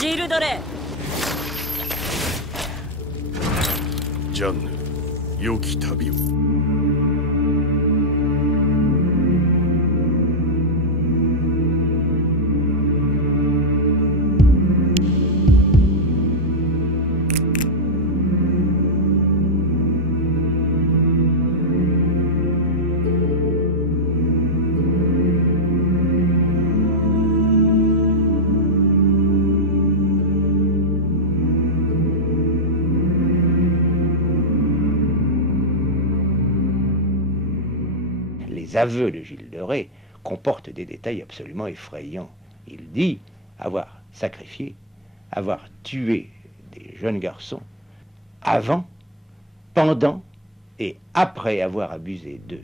ジルドレ。ジャンヌ、良き旅を。Les aveux de Gilles de Rais comportent des détails absolument effrayants. Il dit avoir sacrifié, avoir tué des jeunes garçons avant, pendant et après avoir abusé d'eux.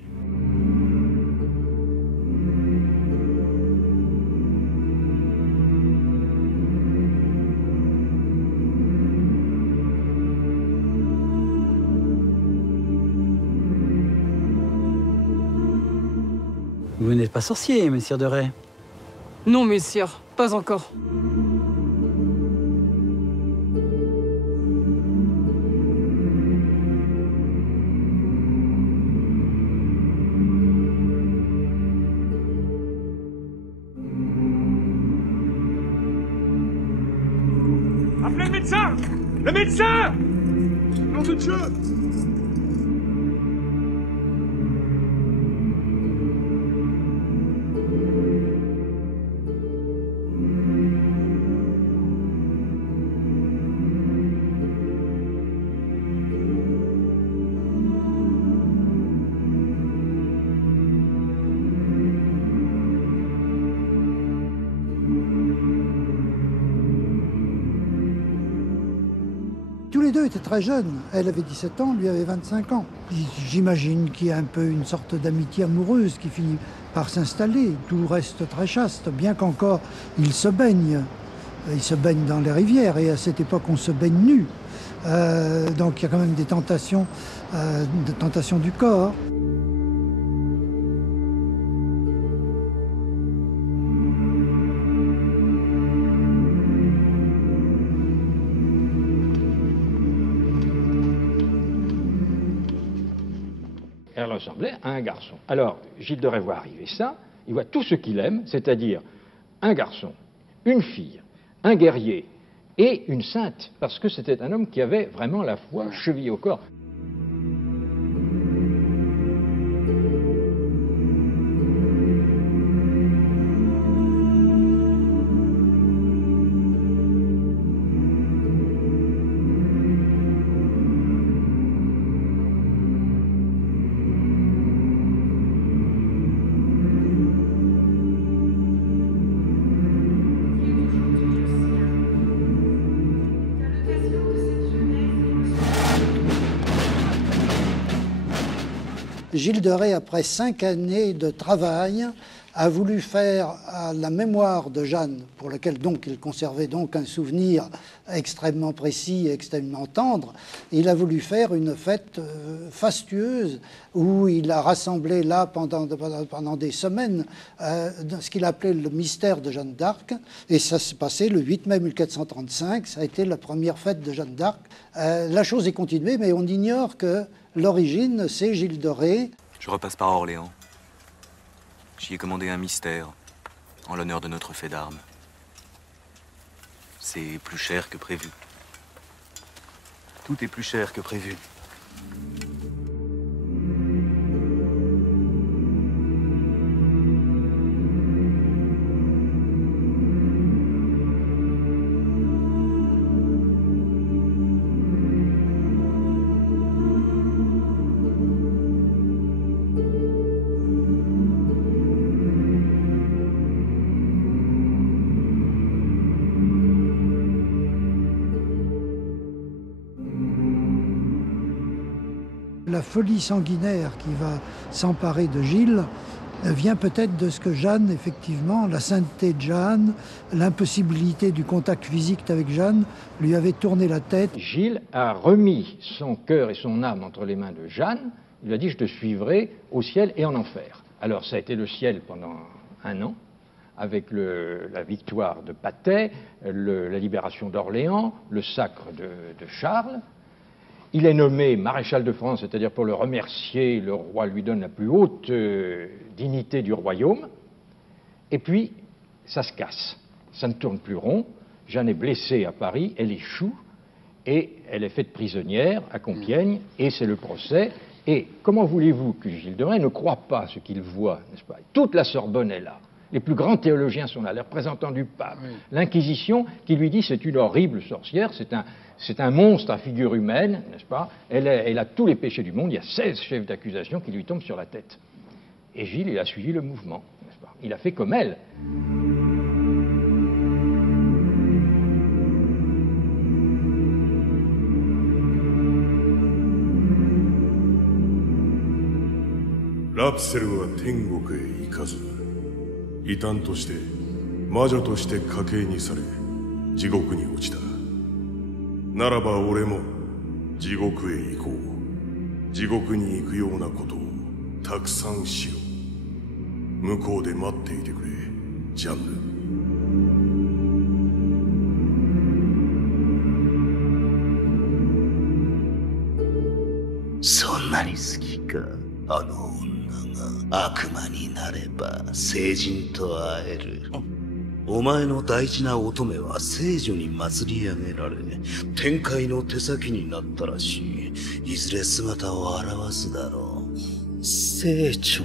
Vous n'êtes pas sorcier, messire de Rais? Non, messire, pas encore. Appelez le médecin! Le médecin! Nom de Dieu! Tous les deux étaient très jeunes. Elle avait 17 ans, lui avait 25 ans. J'imagine qu'il y a un peu une sorte d'amitié amoureuse qui finit par s'installer. Tout reste très chaste, bien qu'encore ils se baignent. Ils se baignent dans les rivières et à cette époque on se baigne nu. Donc il y a quand même des tentations du corps. Elle ressemblait à un garçon. Alors, Gilles de Rais voit arriver ça, il voit tout ce qu'il aime, c'est-à-dire un garçon, une fille, un guerrier et une sainte, parce que c'était un homme qui avait vraiment la foi chevillée au corps. Gilles de Rais, après 5 années de travail, a voulu faire à la mémoire de Jeanne, pour laquelle donc il conservait donc un souvenir extrêmement précis et extrêmement tendre, il a voulu faire une fête fastueuse où il a rassemblé là pendant des semaines ce qu'il appelait le mystère de Jeanne d'Arc, et ça s'est passé le 8 mai 1435, ça a été la première fête de Jeanne d'Arc. La chose est continuée, mais on ignore que l'origine, c'est Gilles de Rais. Je repasse par Orléans. J'y ai commandé un mystère, en l'honneur de notre fait d'armes. C'est plus cher que prévu. Tout est plus cher que prévu. La folie sanguinaire qui va s'emparer de Gilles vient peut-être de ce que Jeanne, effectivement, la sainteté de Jeanne, l'impossibilité du contact physique avec Jeanne, lui avait tourné la tête. Gilles a remis son cœur et son âme entre les mains de Jeanne. Il lui a dit « je te suivrai au ciel et en enfer ». Alors ça a été le ciel pendant 1 an. avec la victoire de Patay, la libération d'Orléans, le sacre de Charles. Il est nommé maréchal de France, c'est-à-dire pour le remercier, le roi lui donne la plus haute dignité du royaume. Et puis, ça se casse, ça ne tourne plus rond. Jeanne est blessée à Paris, elle échoue, et elle est faite prisonnière à Compiègne, et c'est le procès. Et comment voulez-vous que Gilles de Rais ne croit pas ce qu'il voit, n'est-ce pas? Toute la Sorbonne est là. Les plus grands théologiens sont là, les représentants du pape, l'Inquisition qui lui dit c'est une horrible sorcière, c'est un monstre à figure humaine, n'est-ce pas? Elle a tous les péchés du monde, il y a 16 chefs d'accusation qui lui tombent sur la tête. Et Gilles, il a suivi le mouvement, n'est-ce pas? Il a fait comme elle.ラプセルは天国へ行かず、異端として魔女として家系にされ地獄に落ちた。ならば俺も地獄へ行こう。地獄に行くようなことをたくさんしよう。向こうで待っていてくれ、ジャンヌ。そんなに好きか、あの女が悪魔になれば聖人と会える。お前の大事な乙女は聖女に祭り上げられ、天界の手先になったらしい。いずれ姿を現すだろう。聖女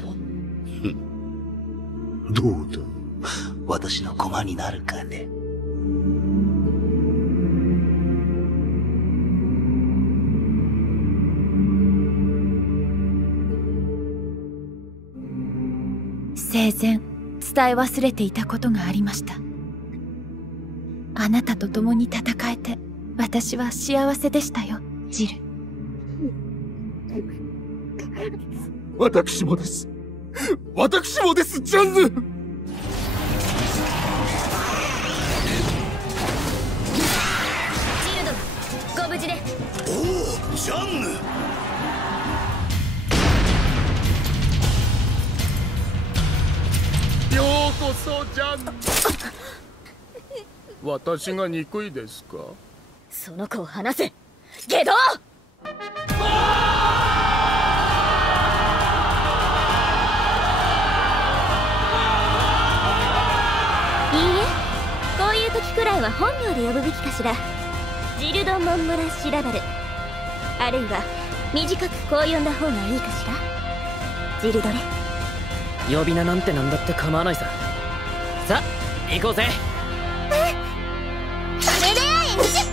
どうだ、私の駒になるかね。生前伝え忘れていたことがありました。あなたと共に戦えて私は幸せでしたよ、ジル。私もです。私もです、ジャンヌ。ジル殿、ご無事で。おお、ジャンヌ。ようこそジャンヌ。私が憎いですか？その子を離せ、ゲド。いいえ、こういう時くらいは本名で呼ぶべきかしら。ジルド・モンモラ・シラバル、あるいは短くこう呼んだ方がいいかしら。ジルドレ。呼び名なんてなんだって構わないさ。さあ行こうぜ。それでは演じ